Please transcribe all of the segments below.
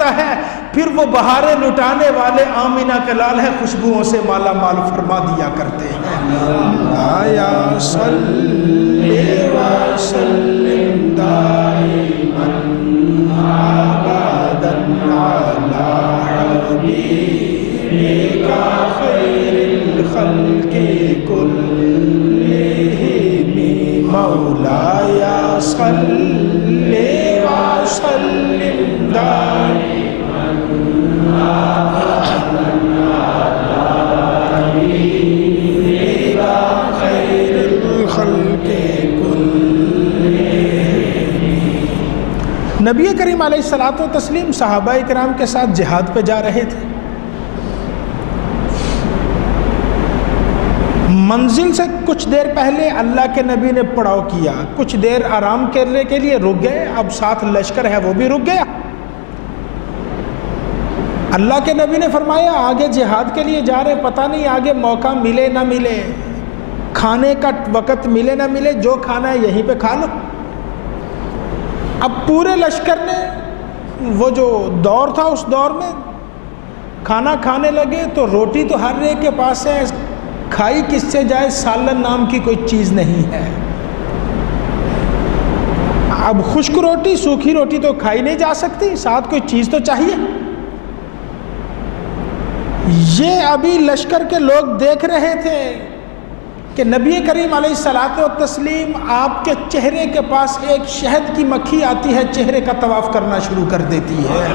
کرتا ہے، پھر وہ بہاریں لٹانے والے آمینہ کے لال ہیں، خوشبوؤں سے مالا مال فرما دیا کرتے ہیں۔ یا صلی وسلم دائما ابدا علی حبیبک خیر الخلق کلہم مولایا صلی وسلم دائما ابدا علی حبیبک خیر الخلق کلہم۔ نبی کریم علیہ الصلوۃ والتسلیم صحابہ کرام کے ساتھ جہاد پہ جا رہے تھے۔ منزل سے کچھ دیر پہلے اللہ کے نبی نے پڑاؤ کیا، کچھ دیر آرام کرنے کے لیے رک گئے، اب ساتھ لشکر ہے وہ بھی رک گیا۔ اللہ کے نبی نے فرمایا آگے جہاد کے لیے جا رہے، پتہ نہیں آگے موقع ملے نہ ملے، کھانے کا وقت ملے نہ ملے، جو کھانا ہے یہیں پہ کھا لو۔ اب پورے لشکر نے وہ جو دور تھا اس دور میں کھانا کھانے لگے، تو روٹی تو ہر ایک کے پاس ہے، کھائی کس سے جائے، سالن نام کی کوئی چیز نہیں ہے۔ اب خشک روٹی سوکھی روٹی تو کھائی نہیں جا سکتی، ساتھ کوئی چیز تو چاہیے۔ یہ ابھی لشکر کے لوگ دیکھ رہے تھے کہ نبی کریم علیہ الصلوۃ والتسلیم آپ کے چہرے کے پاس ایک شہد کی مکھی آتی ہے، چہرے کا طواف کرنا شروع کر دیتی ہے۔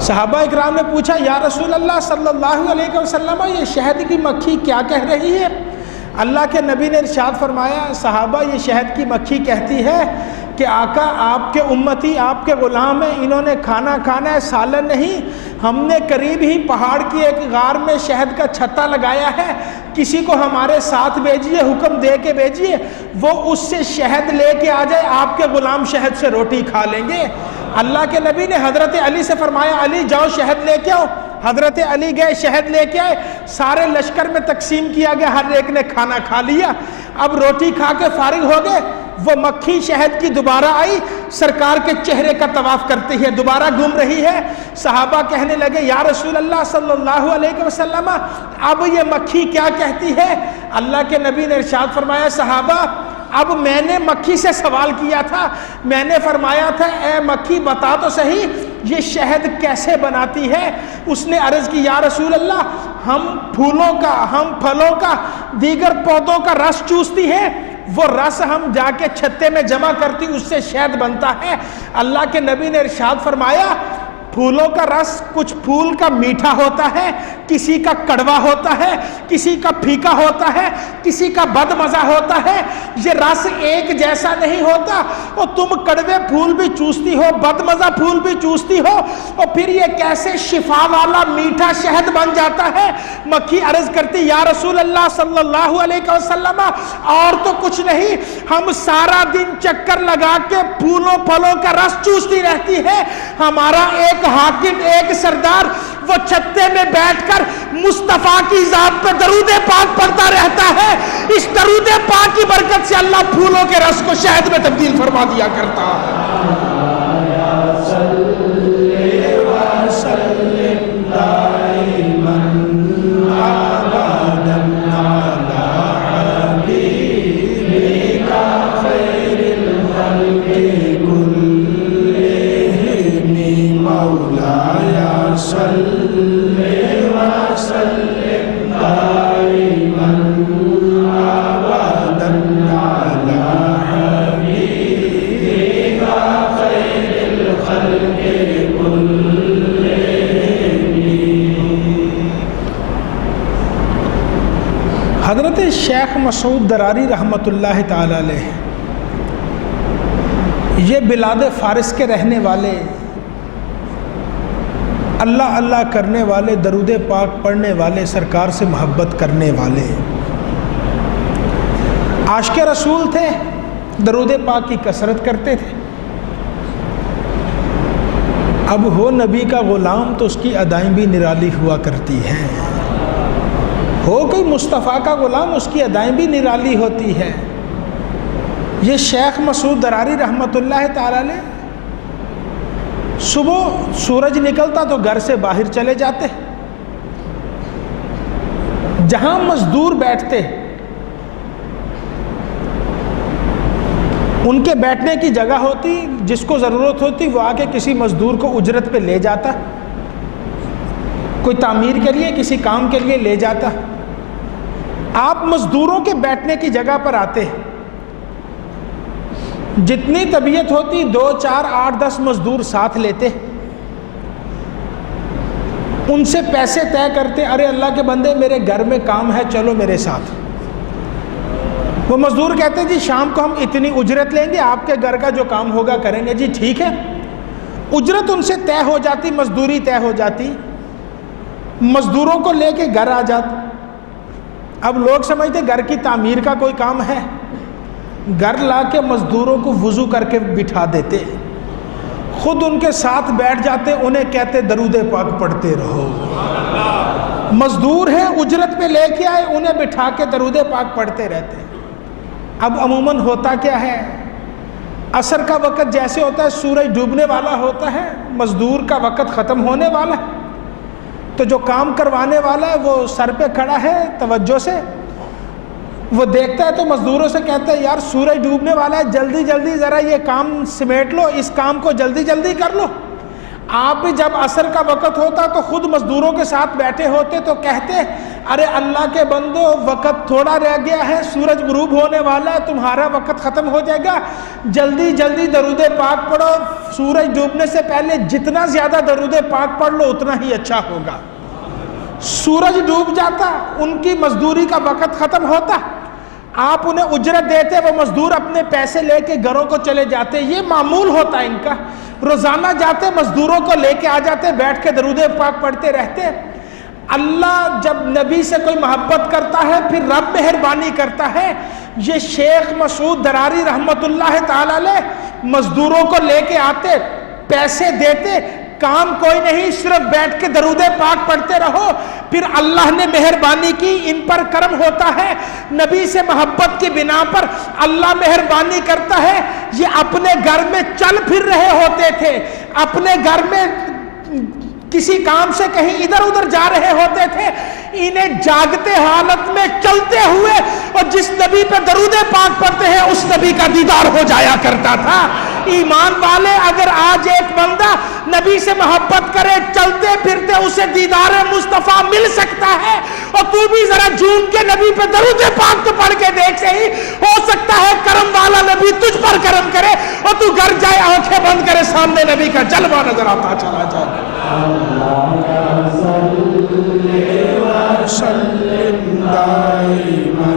صحابہ اکرام نے پوچھا یا رسول اللہ صلی اللہ علیہ وسلم یہ شہد کی مکھی کیا کہہ رہی ہے؟ اللہ کے نبی نے ارشاد فرمایا صحابہ یہ شہد کی مکھی کہتی ہے کہ آقا آپ کے امتی آپ کے غلام ہیں، انہوں نے کھانا کھانا ہے، سالن نہیں، ہم نے قریب ہی پہاڑ کی ایک غار میں شہد کا چھتا لگایا ہے، کسی کو ہمارے ساتھ بھیجیے، حکم دے کے بھیجیے، وہ اس سے شہد لے کے آ جائے، آپ کے غلام شہد سے روٹی کھا لیں گے۔ اللہ کے نبی نے حضرت علی سے فرمایا علی جاؤ شہد لے کے آؤ۔ حضرت علی گئے، شہد لے کے آئے، سارے لشکر میں تقسیم کیا گیا، ہر ایک نے کھانا کھا لیا۔ اب روٹی کھا کے فارغ ہو گئے، وہ مکھی شہد کی دوبارہ آئی، سرکار کے چہرے کا طواف کرتی ہے، دوبارہ گھوم رہی ہے۔ صحابہ کہنے لگے یا رسول اللہ صلی اللہ علیہ وسلم اب یہ مکھی کیا کہتی ہے؟ اللہ کے نبی نے ارشاد فرمایا صحابہ اب میں نے مکھی سے سوال کیا تھا، میں نے فرمایا تھا اے مکھی بتا تو صحیح یہ شہد کیسے بناتی ہے؟ اس نے عرض کی یا رسول اللہ ہم پھولوں کا، ہم پھلوں کا، دیگر پودوں کا رس چوستی ہے، وہ رس ہم جا کے چھتے میں جمع کرتی، اس سے شہد بنتا ہے۔ اللہ کے نبی نے ارشاد فرمایا پھولوں کا رس کچھ پھول کا میٹھا ہوتا ہے، کسی کا کڑوا ہوتا ہے، کسی کا پھیکا ہوتا ہے، کسی کا بد مزہ ہوتا ہے، یہ رس ایک جیسا نہیں ہوتا۔ اور تم کڑوے پھول بھی چوستی ہو، بد مزہ پھول بھی چوستی ہو، اور پھر یہ کیسے شفا والا میٹھا شہد بن جاتا ہے؟ مکھی عرض کرتی یا رسول اللہ صلی اللہ علیہ وسلم اور تو کچھ نہیں، ہم سارا دن چکر لگا کے پھولوں پھلوں کا رس چوستی رہتی ہے، ہمارا ایک حاکم ایک سردار وہ چھتے میں بیٹھ کر مصطفیٰ کی ذات پہ درود پاک پڑھتا رہتا ہے، اس درود پاک کی برکت سے اللہ پھولوں کے رس کو شہد میں تبدیل فرما دیا کرتا ہے۔ حضرت شیخ مسعود دراری رحمۃ اللہ تعالی علیہ یہ بلاد فارس کے رہنے والے، اللہ اللہ کرنے والے، درود پاک پڑھنے والے، سرکار سے محبت کرنے والے عاشق رسول تھے، درود پاک کی کثرت کرتے تھے۔ اب ہو نبی کا غلام تو اس کی ادائیں بھی نرالی ہوا کرتی ہیں، ہو کوئی مصطفیٰ کا غلام اس کی ادائیں بھی نرالی ہوتی ہے۔ یہ شیخ مسعود دراری رحمۃ اللہ تعالی علیہ صبح سورج نکلتا تو گھر سے باہر چلے جاتے، جہاں مزدور بیٹھتے ان کے بیٹھنے کی جگہ ہوتی، جس کو ضرورت ہوتی وہ آ کے کسی مزدور کو اجرت پہ لے جاتا، کوئی تعمیر کے لیے کسی کام کے لیے لے جاتا۔ آپ مزدوروں کے بیٹھنے کی جگہ پر آتے، جتنی طبیعت ہوتی 2 4 8 10 مزدور ساتھ لیتے، ان سے پیسے طے کرتے، ارے اللہ کے بندے میرے گھر میں کام ہے چلو میرے ساتھ۔ وہ مزدور کہتے جی شام کو ہم اتنی اجرت لیں گے، آپ کے گھر کا جو کام ہوگا کریں گے، جی ٹھیک ہے۔ اجرت ان سے طے ہو جاتی، مزدوری طے ہو جاتی، مزدوروں کو لے کے گھر آ جاتے۔ اب لوگ سمجھتے گھر کی تعمیر کا کوئی کام ہے، گھر لا کے مزدوروں کو وضو کر کے بٹھا دیتے، خود ان کے ساتھ بیٹھ جاتے، انہیں کہتے درود پاک پڑھتے رہو۔ مزدور ہیں اجرت پہ لے کے آئے، انہیں بٹھا کے درود پاک پڑھتے رہتے۔ اب عموماً ہوتا کیا ہے، عصر کا وقت جیسے ہوتا ہے سورج ڈوبنے والا ہوتا ہے، مزدور کا وقت ختم ہونے والا ہے، تو جو کام کروانے والا ہے وہ سر پہ کھڑا ہے توجہ سے، وہ دیکھتا ہے تو مزدوروں سے کہتا ہے یار سورج ڈوبنے والا ہے، جلدی جلدی ذرا یہ کام سمیٹ لو، اس کام کو جلدی جلدی کر لو۔ آپ بھی جب عصر کا وقت ہوتا تو خود مزدوروں کے ساتھ بیٹھے ہوتے تو کہتے ارے اللہ کے بندو وقت تھوڑا رہ گیا ہے، سورج غروب ہونے والا ہے، تمہارا وقت ختم ہو جائے گا، جلدی جلدی درود پاک پڑھو، سورج ڈوبنے سے پہلے جتنا زیادہ درود پاک پڑھ لو اتنا ہی اچھا ہوگا۔ سورج ڈوب جاتا، ان کی مزدوری کا وقت ختم ہوتا، آپ انہیں اجرت دیتے، وہ مزدور اپنے پیسے لے کے گھروں کو چلے جاتے۔ یہ معمول ہوتا ہے ان کا، روزانہ جاتے مزدوروں کو لے کے آ جاتے، بیٹھ کے درود پاک پڑھتے رہتے۔ اللہ جب نبی سے کوئی محبت کرتا ہے پھر رب مہربانی کرتا ہے۔ یہ شیخ مسعود دراری رحمت اللہ تعالی علیہ مزدوروں کو لے کے آتے، پیسے دیتے، کام کوئی نہیں، صرف بیٹھ کے درود پاک پڑھتے رہو، پھر اللہ نے مہربانی کی، ان پر کرم ہوتا ہے، نبی سے محبت کی بنا پر اللہ مہربانی کرتا ہے۔ یہ اپنے گھر میں چل پھر رہے ہوتے تھے، اپنے گھر میں کسی کام سے کہیں ادھر ادھر جا رہے ہوتے تھے، انہیں جاگتے حالت میں چلتے ہوئے اور جس نبی پہ درود پاک پڑھتے ہیں اس نبی کا دیدار ہو جایا کرتا تھا۔ ایمان والے، اگر آج ایک بندہ نبی سے محبت کرے، چلتے پھرتے اسے دیدار مصطفیٰ مل سکتا ہے، اور تو بھی ذرا جھوم کے نبی پہ درود پاک تو پڑھ کے دیکھ، صحیح ہو سکتا ہے کرم والا نبی تجھ پر کرم کرے اور تو گھر جائے آنکھیں بند کرے، سامنے نبی کا جلوہ نظر آتا چلا جائے۔ وسلم دائما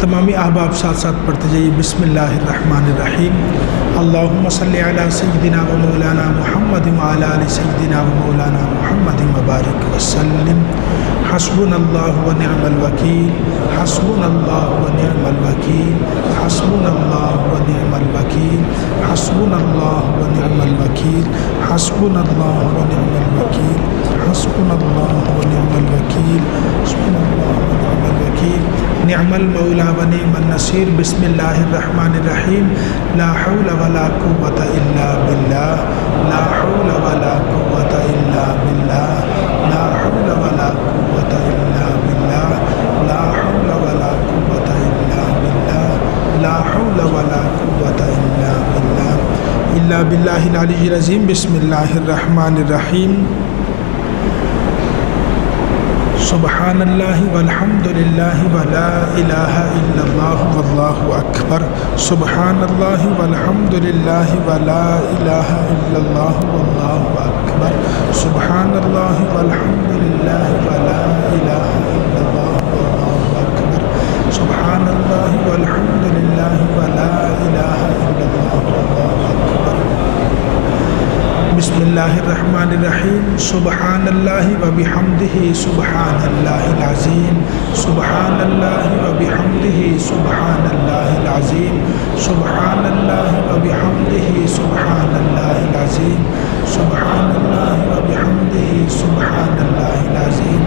تمامی احباب ساتھ ساتھ پڑھتے جائیے۔ بسم اللہ الرحمن الرحیم۔ اللہم صلی علی سیدنا و مولانا محمد وعلی آل سیدنا و مولانا محمد وبارک وسلم۔ حسبنا اللہ و نعم الوکیل، حسبنا اللہ و نعم الوکیل، حسبنا اللہ و نعم الوکیل، حسبنا اللہ و نعم الوکیل، حسبنا اللہ و نعم الوکیل، حسبنا اللہ و نعم الوکیل، حسبنا اللہ و نعم الوکیل، نعم المولا و نعم النصیر۔ بسم اللہ الرحمن الرحیم۔ لا حول ولا قوة الا باللہ، لا حول ولا قوة الا باللہ، لا حول ولا قوة الا باللہ، لا حول ولا لا حول ولا قوة إلا بالله العلي العظيم. بسم الله الرحمن الرحيم. سبحان الله والحمد لله ولا إله إلا الله والله أكبر. سبحان الله والحمد لله ولا إله إلا الله والله أكبر. سبحان الله والحمد لله ولا إله إلا الله والله أكبر. سبحان الله والحمد لله ولا إله إلا الله والله أكبر. بسم الله الرحمن الرحيم. سبحان الله وبحمده سبحان الله العظيم. سبحان الله وبحمده سبحان الله العظيم. سبحان الله وبحمده سبحان الله العظيم. سبحان الله وبحمده سبحان الله العظيم.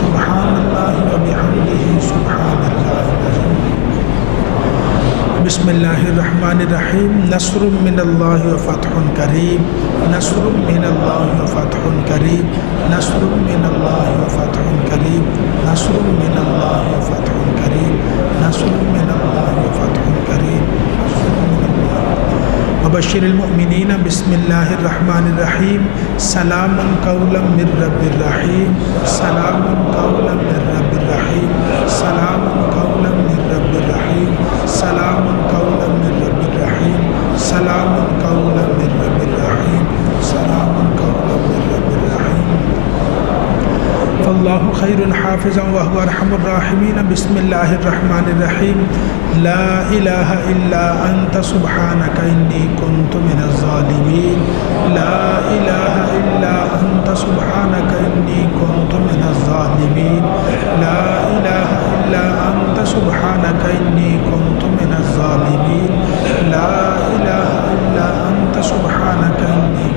سبحان الله وبحمده سبحان الله العظيم. بسم الله الرحمن الرحيم. نصر من الله وفتح قريب. نصر من الله وفتح قريب. نصر من الله وفتح قريب. نصر من الله وفتح قريب. نصر من الله وفتح قريب. وبشر المؤمنين. بسم الله الرحمن الرحيم. سلام قولا من رب الرحيم. سلام قولا من رب الرحيم. سلام قولا من رب الرحيم. سلام قولا من رب الرحيم. سلام قولا من رب الرحيم. سلام قولا من رب الرحيم. فالله خير حافظا وهو أرحم الراحمين. بسم الله الرحمن الرحيم. لا إله إلا أنت سبحانك إني كنت من الظالمين. لا إله إلا أنت سبحانك إني كنت من الظالمين. لا إله إلا أنت سبحانك إني كنت من الظالمين. لا إله إلا أنت سبحانك إني.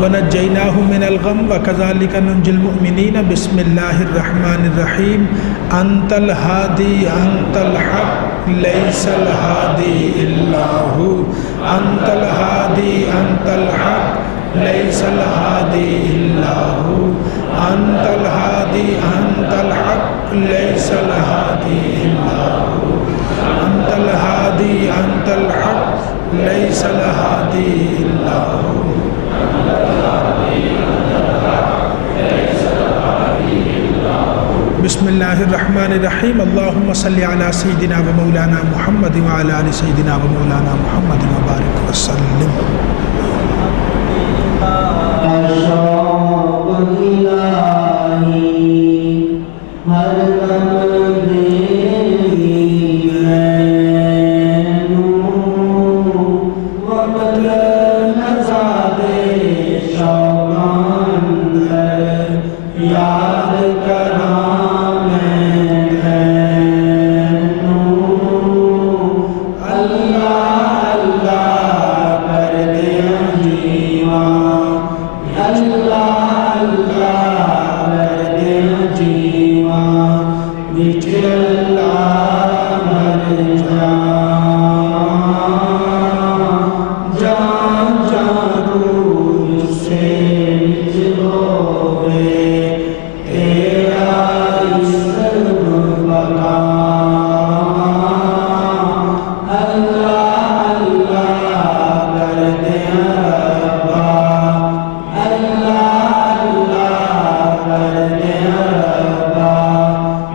ونجيناه من الغم وكذلك ننجي المؤمنين. بسم الله الرحمن الرحيم. أنت الهادي أنت الحق ليس الهادي إلا هو. أنت الهادي أنت الحق ليس الهادي إلا هو. أنت الهادي أنت الحق ليس الهادي إلا هو. أنت الهادي أنت الحق ليس الهادي إلا هو. بسم الله الرحمن الرحيم. اللهم صل على سيدنا ومولانا محمد وعلى آل سيدنا ومولانا محمد وبارك وسلم.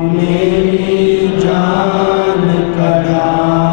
میری جان کا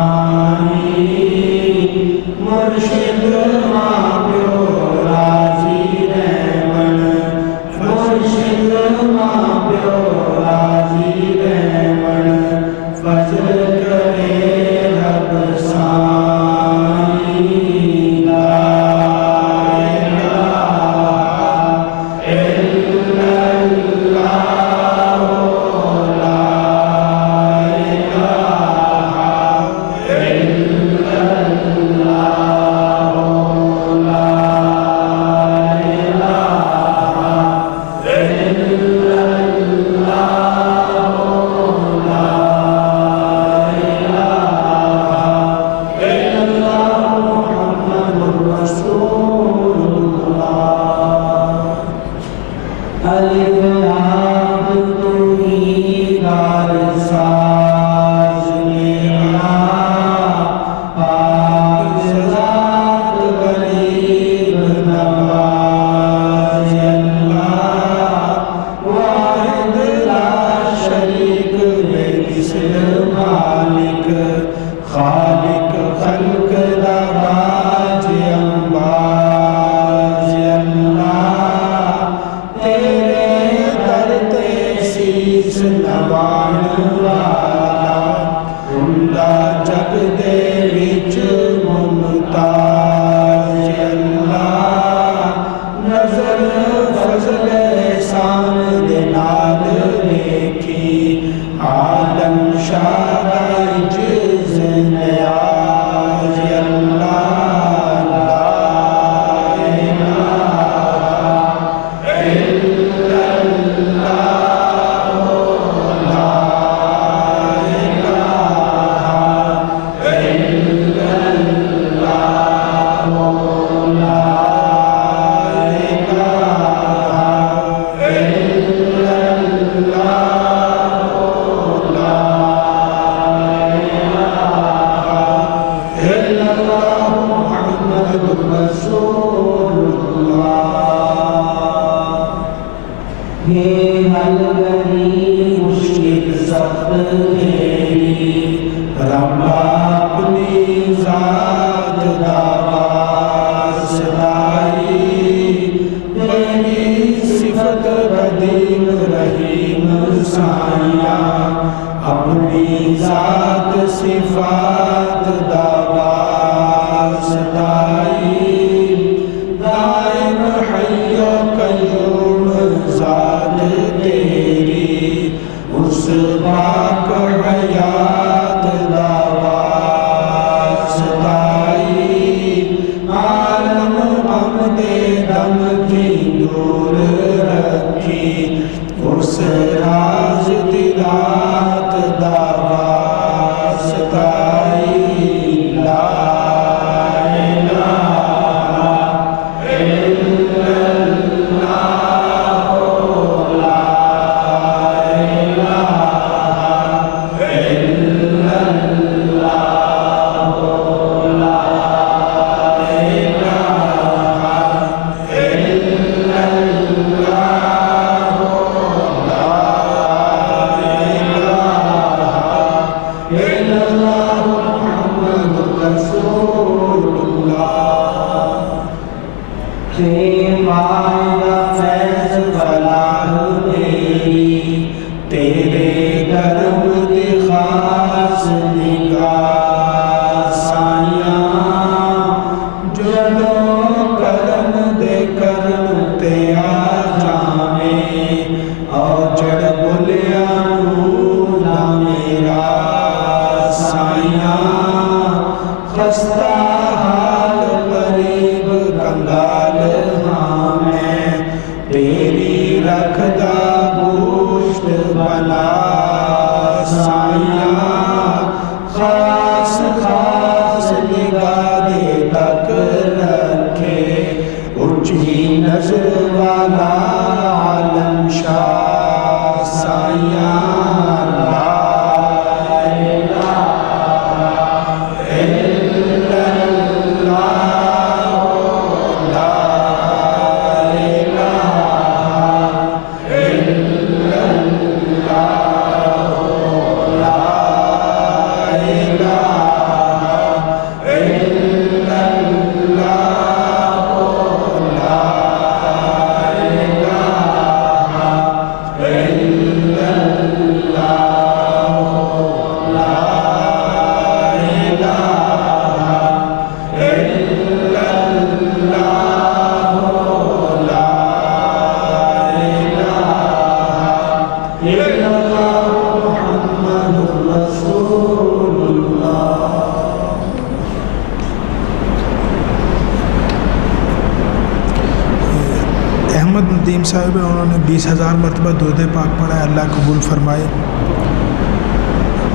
صاحب ہیں، انہوں نے 20,000 مرتبہ درود پاک پڑھا ہے، اللہ قبول فرمائے۔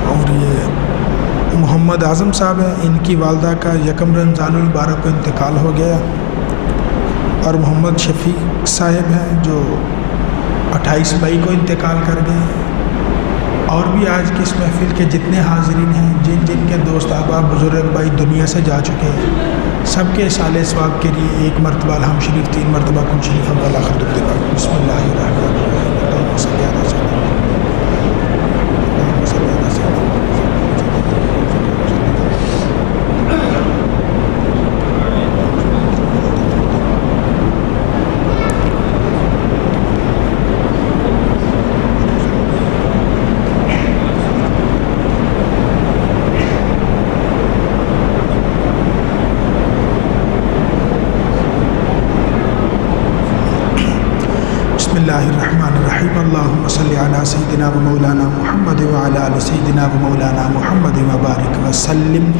اور یہ محمد اعظم صاحب ہیں، ان کی والدہ کا 1 رمضان المبارک کو انتقال ہو گیا۔ اور محمد شفیق صاحب ہیں جو 28 مئی کو انتقال کر گئے۔ اور بھی آج کی اس محفل کے جتنے حاضرین ہیں، جن جن کے دوست احباب بزرگ بھائی دنیا سے جا چکے ہیں، سب کے صالح ثواب کے لیے 1 مرتبہ الحمد شریف، 3 مرتبہ کل شریف اللہ خرد الدبا۔ بسم اللہ الرحمن الرحیم، اللہم صلی علی سیدنا اللہم صلی علی سیدنا۔ بسم اللہ الرحمن الرحیم، اللہم اللهم صل علی سیدنا و مولانا محمد وعلی آل سیدنا و مولانا محمد وبارک وسلم.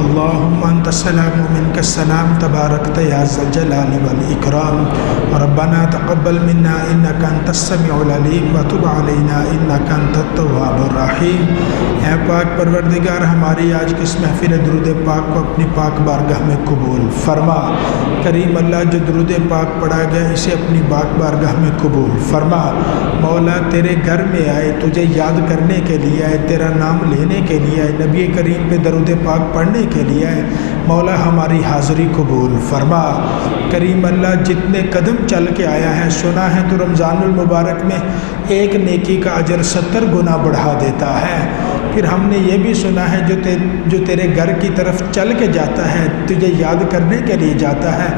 اللهم انت السلام ومنك السلام تبارکت یا ذا الجلال والاکرام. ربنا تقبل منا انك انت السمیع العلیم وتب علینا انك انت التواب الرحیم. اے پاک پروردگار، ہماری آج کی اس محفل درود پاک کو اپنی پاک بارگاہ میں قبول فرما. کریم اللہ، جو درود پاک پڑھا گیا اسے اپنی پاک بارگاہ میں قبول فرما. مولا، تیرے گھر میں آئے، تجھے یاد کرنے کے لیے آئے، تیرا نام لینے کے لیے آئے، نبی کریم پہ درود پاک پڑھنے کے لیے آئے. مولا، ہماری حاضری قبول فرما. کریم اللہ، جتنے قدم چل کے آیا ہے، سنا ہے تو رمضان المبارک میں ایک نیکی کا اجر 70 گنا بڑھا دیتا ہے. پھر ہم نے یہ بھی سنا ہے جو تیرے گھر کی طرف چل کے جاتا ہے، تجھے یاد کرنے کے لیے جاتا ہے،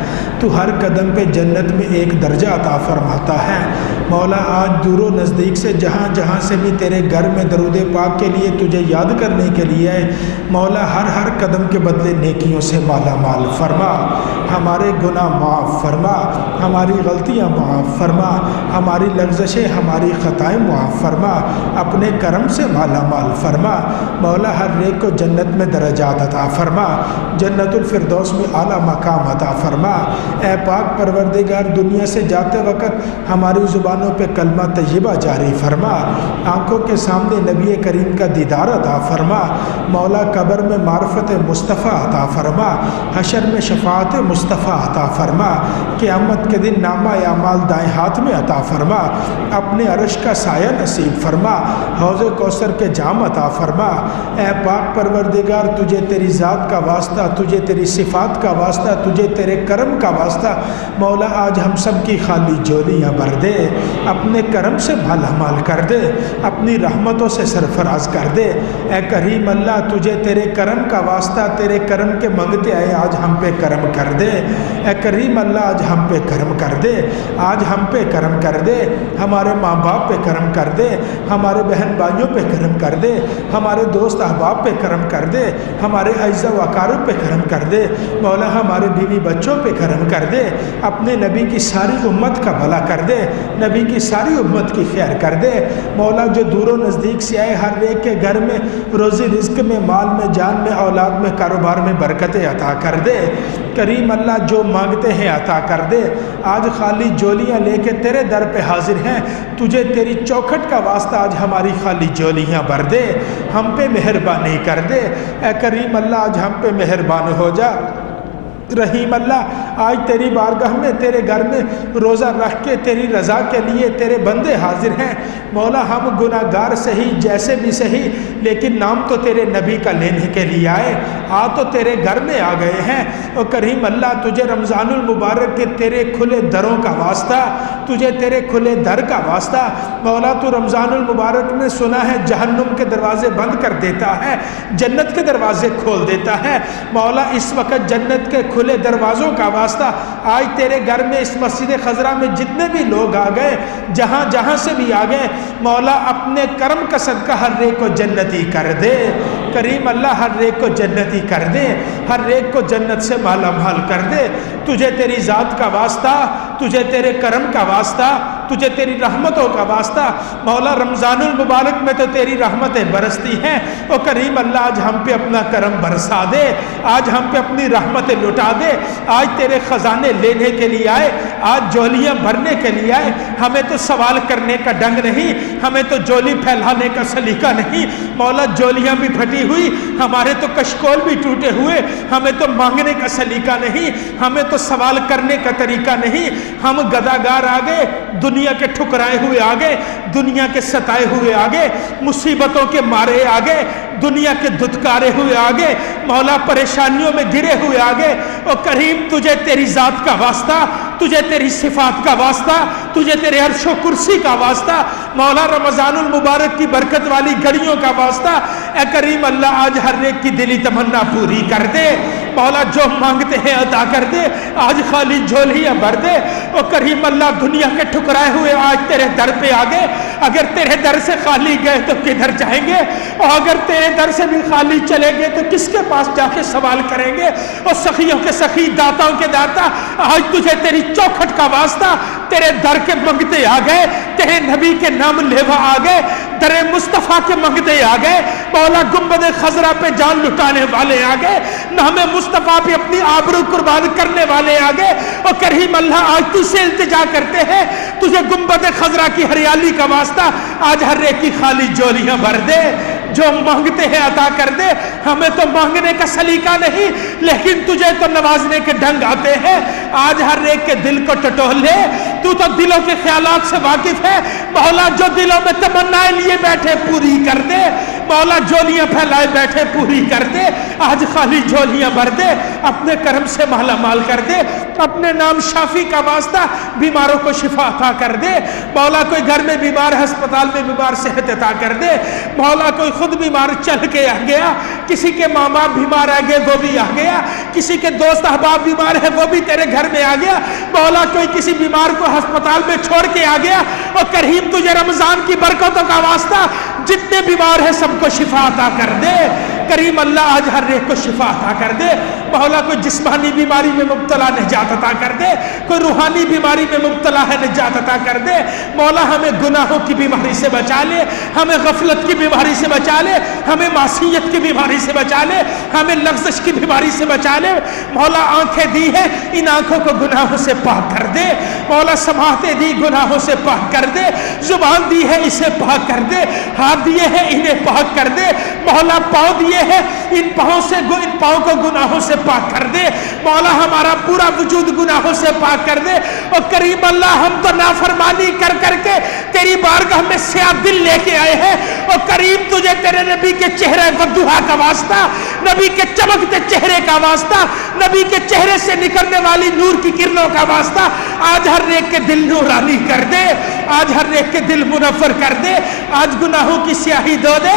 تو ہر قدم پہ جنت میں ایک درجہ عطا فرماتا ہے. مولا، آج دور و نزدیک سے جہاں جہاں سے بھی تیرے گھر میں درود پاک کے لیے تجھے یاد کرنے کے لیے آئے، مولا ہر قدم کے بدلے نیکیوں سے مالا مال فرما. ہمارے گناہ معاف فرما، ہماری غلطیاں معاف فرما، ہماری لغزشیں، ہماری خطائیں معاف فرما، اپنے کرم سے مالا مال فرما. مولا، ہر ایک کو جنت میں درجات عطا فرما، جنت الفردوس میں اعلیٰ مقام عطا فرما. اے پاک پروردگار، دنیا سے جاتے وقت ہماری زبانوں پہ کلمہ طیبہ جاری فرما، آنکھوں کے سامنے نبی کریم کا دیدار عطا فرما. مولا، قبر میں معرفت مصطفیٰ عطا فرما، حشر میں شفاعت مصطفیٰ عطا فرما، قیامت کے دن نامہ اعمال دائیں ہاتھ میں عطا فرما، اپنے عرش کا سایہ نصیب فرما، حوض کوثر کے جام عطا فرما. اے پاک پروردگار، تجھے تیری ذات کا واسطہ، تجھے تیری صفات کا واسطہ، تجھے تیرے کرم کا واسطہ، مولا آج ہم سب کی خالی جولیاں بھر دے، اپنے کرم سے مالا مال کر دے، اپنی رحمتوں سے سرفراز کر دے. اے کریم اللہ، تجھے تیرے کرم کا واسطہ، تیرے کرم کے منگتے آئے، آج ہم پہ کرم کر دے. اے کریم اللہ، آج ہم پہ کرم کر دے، آج ہم پہ کرم کر دے، ہمارے ماں باپ پہ کرم کر دے، ہمارے بہن بھائیوں پہ کرم کر دے، ہمارے دوست احباب پہ کرم کر دے، ہمارے اعزاء و اقارب پہ کرم کر دے. مولا، ہمارے بیوی بچوں پہ کرم کر دے، اپنے نبی کی ساری امت کا بھلا کر دے، نبی کی ساری امت کی خیر کر دے. مولا، جو دور و نزدیک سے آئے، ہر ایک کے گھر میں روزی رزق میں، مال میں، جان میں، اولاد میں، کاروبار میں برکتیں عطا کر دے. کریم اللہ، جو مانگتے ہیں عطا کر دے. آج خالی جولیاں لے کے تیرے در پہ حاضر ہیں، تجھے تیری چوکھٹ کا واسطہ آج ہماری خالی جولیاں بھر دے، ہم پہ مہربانی کر دے. اے کریم اللہ، آج ہم پہ مہربان ہو جا. رحیم اللہ، آج تیری بارگاہ میں، تیرے گھر میں روزہ رکھ کے تیری رضا کے لیے تیرے بندے حاضر ہیں. مولا، ہم گناہ گار صحیح، جیسے بھی صحیح، لیکن نام تو تیرے نبی کا لینے کے لیے آئے، آ تو تیرے گھر میں آ گئے ہیں. اور کریم اللہ، تجھے رمضان المبارک کے تیرے کھلے دروں کا واسطہ، تجھے تیرے کھلے در کا واسطہ. مولا، تو رمضان المبارک میں سنا ہے جہنم کے دروازے بند کر دیتا ہے، جنت کے دروازے کھول دیتا ہے. مولا، اس وقت جنت کے کھلے دروازوں کا واسطہ آج تیرے گھر میں، اس مسجد خضرا میں جتنے بھی لوگ آ گئے، جہاں جہاں سے بھی آ گئے، مولا اپنے کرم کا صدقہ ہر ایک کو جنتی کر دے. کریم اللہ، ہر ایک کو جنتی کر دے، ہر ایک کو جنت سے مالا مال کر دے. تجھے تیری ذات کا واسطہ، تجھے تیرے کرم کا واسطہ، تجھے تیری رحمتوں کا واسطہ. مولا، رمضان المبارک میں تو تیری رحمتیں برستی ہیں. او کریم اللہ، آج ہم پہ اپنا کرم برسا دے، آج ہم پہ اپنی رحمتیں لٹا دے. آج تیرے خزانے لینے کے لیے آئے، آج جولیاں بھرنے کے لیے آئے. ہمیں تو سوال کرنے کا ڈنگ نہیں، ہمیں تو جولی پھیلانے کا سلیقہ نہیں. مولا، جولیاں بھی پھٹی ہوئی، ہمارے تو کشکول بھی ٹوٹے ہوئے، ہمیں تو مانگنے کا سلیقہ نہیں، ہمیں تو سوال کرنے کا طریقہ نہیں. ہم گداگار آگے، دنیا کے ٹھکرائے ہوئے آگے، دنیا کے ستائے ہوئے آگے، مصیبتوں کے مارے آگے، دنیا کے دھتکارے ہوئے آگے، مولا پریشانیوں میں گرے ہوئے آگے. او کریم، تجھے تیری ذات کا واسطہ، تجھے تیری صفات کا واسطہ، تجھے تیرے عرش و کرسی کا واسطہ، مولا رمضان المبارک کی برکت والی گھڑیوں کا واسطہ. اے کریم اللہ، آج ہر ایک کی دلی تمنا پوری کر دے. مولا، جو مانگتے ہیں عطا کر دے، آج خالی جھولیاں بھر دے. او کریم اللہ، دنیا کے ٹھکرائے ہوئے آج تیرے در پہ آگے. اگر تیرے در سے خالی گئے تو کدھر جائیں گے؟ اور اگر تیرے تیرے در سے بھی خالی چلے گئے تو کس کے پاس جا کے سوال کریں گے؟ اور سخیوں کے سخی، داتاؤں کے داتا، آج تجھے تیری چوکھٹ کا واسطہ تیرے در کے منگتے آ گئے، تیرے نبی کے نام لیوا آ گئے، در مصطفیٰ کے منگتے آ گئے، مولا گنبد خضرا پہ جان لٹانے والے آ گئے، نام مصطفیٰ پہ اپنی آبرو قربان کرنے والے آ گئے۔ اور کریم اللہ آج تجھ سے التجا کرتے ہیں، تجھے گنبد خضرا کی ہریالی کا واسطہ آج ہر ایک کی خالی جولیاں بھر دے، جو مانگتے ہیں عطا کر دے۔ ہمیں تو مانگنے کا سلیقہ نہیں، لیکن تجھے تو نوازنے کے ڈھنگ آتے ہیں۔ آج ہر ایک کے دل کو ٹٹول لے، تو دلوں کے خیالات سے واقف ہے۔ مولا جو دلوں میں تمنائیں لیے بیٹھے پوری کر دے، مولا جولیاں پھیلائے بیٹھے پوری کر دے، آج خالی جولیاں بھر دے، اپنے کرم سے مالا مال کر دے، اپنے نام شافی کا واسطہ بیماروں کو شفا عطا کر دے۔ مولا کوئی گھر میں بیمار، ہسپتال میں بیمار، صحت عطا کر دے۔ مولا کوئی خود بیمار چل کے آ گیا، کسی کے ماں باپ بیمار آ گئے وہ بھی آ گیا، کسی کے دوست احباب بیمار ہے وہ بھی تیرے گھر میں آ گیا۔ مولا کوئی کسی بیمار کو ہسپتال میں چھوڑ کے آ گیا، اور کریم تجھے رمضان کی برکتوں کا واسطہ جتنے بیمار ہیں سب کو شفا عطا کر دے۔ کریم اللہ آج ہر ایک کو شفا عطا کر دے۔ مولا کوئی جسمانی بیماری میں مبتلا نجات عطا کر دے، کوئی روحانی بیماری میں مبتلا ہے نجات عطا کر دے۔ مولا ہمیں گناہوں کی بیماری سے بچا لے، ہمیں غفلت کی بیماری سے بچا لے، ہمیں معصیت کی بیماری سے بچا لے، ہمیں لغزش کی بیماری سے بچا لے۔ مولا آنکھیں دی ہے، ان آنکھوں کو گناہوں سے پاک کر دے۔ مولا سماعتیں دی، گناہوں سے پاک کر دے۔ زبان دی ہے، اسے پاک کر دے۔ ہاتھ دیے ہیں، انہیں پاک کر دے۔ مولا پاؤں دیے ہیں، ان پاؤں کو گناہوں سے پاک کر دے۔ مولا ہمارا پورا وجود گناہوں سے پاک کر دے۔ اور کریم اللہ ہم تو نافرمانی کر کر کے تیری بارگاہ میں سیاہ دل لے کے آئے ہیں، اور کریم تجھے تیرے نبی کے چہرے والضحیٰ کا واسطہ، نبی کے چمکتے چہرے کا واسطہ، نبی کے چہرے سے نکلنے والی نور کی کرنوں کا واسطہ آج ہر ایک کے دل نورانی کر دے، آج ہر ایک کے دل منور کر دے، آج گناہوں کی سیاہی دھو دے،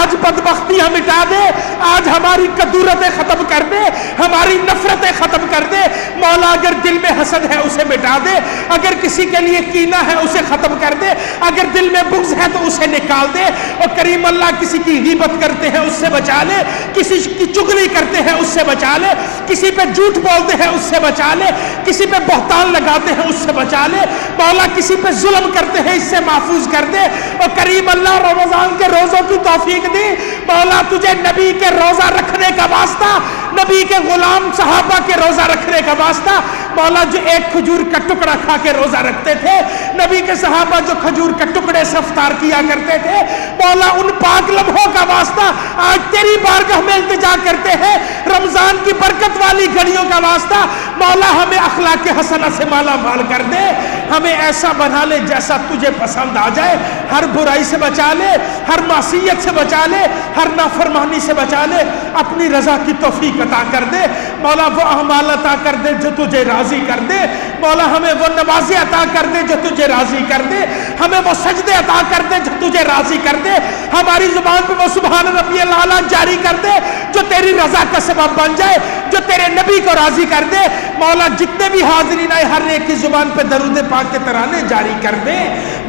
آج بدبختیاں مٹا دے، آج ہماری کدورتیں ختم کر دے، ہماری نفرتیں ختم کر دے۔ مولا اگر دل میں حسد ہے اسے مٹا دے، اگر کسی کے لیے کینہ ہے اسے ختم کر دے، اگر دل میں بغض ہے تو اسے نکال دے۔ اور کریم اللہ کسی کی غیبت کرتے ہیں اس سے بچا لے، کسی کی چغلی کرتے ہیں اس سے بچا لے، کسی پہ جھوٹ بولتے ہیں اس سے بچا لے، کسی پہ بہتان لگاتے ہیں اس سے بچا لے۔ مولا کسی پہ ظلم کرتے ہیں اس سے محفوظ کر دے۔ اور کریم اللہ رمضان کے روزوں کی توفیق دی۔ مولا تجھے نبی کے روزہ رکھنے کا واسطہ، نبی کے غلام صحابہ کے روزہ رکھنے کا واسطہ، مولا جو ایک کھجور کا ٹکڑا کھا کے روزہ رکھتے تھے، نبی کے صحابہ جو کھجور کے ٹکڑے سے افطار کیا کرتے تھے، مولا ان پاک لمحوں کا واسطہ آج تیری بارگاہ میں التجا کرتے ہیں۔ رمضان کی برکت والی گھڑیوں کا واسطہ مولا ہمیں اخلاق حسنہ سے مالا مال کر دے، ہمیں ایسا بنا لے جیسا تجھے پسند آ جائے، ہر برائی سے بچا لے، ہر معصیت سے بچا لے، ہر نافرمانی سے بچا لے، اپنی رضا کی توفیق عطا کر دے۔ مولا وہ اعمال عطا کر دے جو تجھے راضی کر دے، مولا ہمیں وہ نمازیں عطا کر دے جو تجھے راضی کر دے، ہمیں وہ سجدے عطا کر دے جو تجھے راضی کر دے، ہماری زبان پہ وہ سبحان ربی الاعلیٰ جاری کر دے جو تیری رضا کا سبب بن جائے، جو تیرے نبی کو راضی کر دے۔ مولا جتنے بھی حاضرین آئے ہر ایک کی زبان پہ درود پاک کے ترانے جاری کر دے،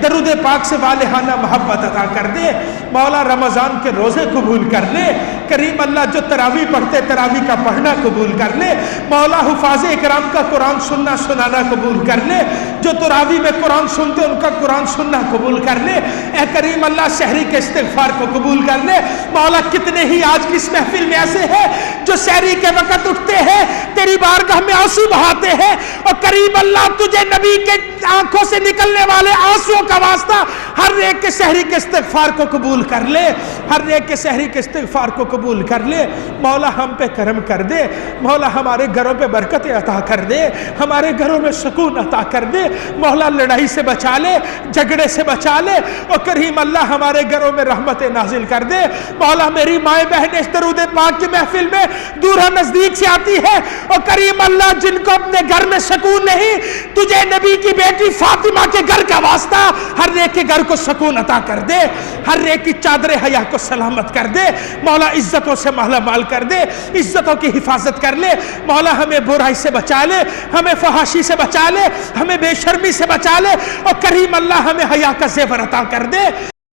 درود پاک سے والہانہ محبت عطا کر دے۔ مولا رمضان کے روزے قبول کر لے، کریم اللہ جو تراویح پڑھتے تراویح کا پڑھنا قبول کر لے، مولا حفاظ اکرام کا قرآن سننا سنانا قبول کر لے، جو تراویح میں قرآن سنتے ان کا قرآن سننا قبول کر لے۔ اے کریم اللہ سحری کے استغفار کو قبول کر لے۔ مولا کتنے ہی آج کی اس محفل میں ایسے ہیں جو سحری کے وقت اٹھتے ہیں تیری بارگاہ میں آنسو بہاتے ہیں، اور کریم اللہ تجھے نبی کے آنکھوں سے نکلنے والے آنسوؤں کا واسطہ ہر ایک کے سحری کے استغفار کو قبول کر لے، ہر ایک کے سحری کے استغفار کو قبول کر لے۔ مولا ہم پہ کرم کر دے، مولا ہمارے گھروں پہ برکتیں عطا کر دے، ہمارے گھروں میں سکون عطا کر دے۔ مولا لڑائی سے بچا لے، جھگڑے سے بچا لے، اور کریم اللہ ہمارے گھروں میں رحمتیں نازل کر دے۔ مولا میری مائیں بہنیں اس درود پاک کی محفل میں دورہ نزدیک سے آتی ہے، اور کریم اللہ جن کو اپنے گھر میں سکون نہیں، تجھے نبی کی بیٹی فاطمہ کے گھر کا واسطہ ہر ایک کے گھر کو سکون عطا کر دے، ہر ایک کی چادر حیا کو سلامت کر دے۔ مولا عزتوں سے مالا مال کر دے، عزتوں کی حفاظت کر لے۔ مولا ہمیں برائی سے بچا لے، ہمیں فحاشی سے بچا لے، ہمیں بے شرمی سے بچا لے، اور کریم اللہ ہمیں حیا کا زیور عطا کر دے۔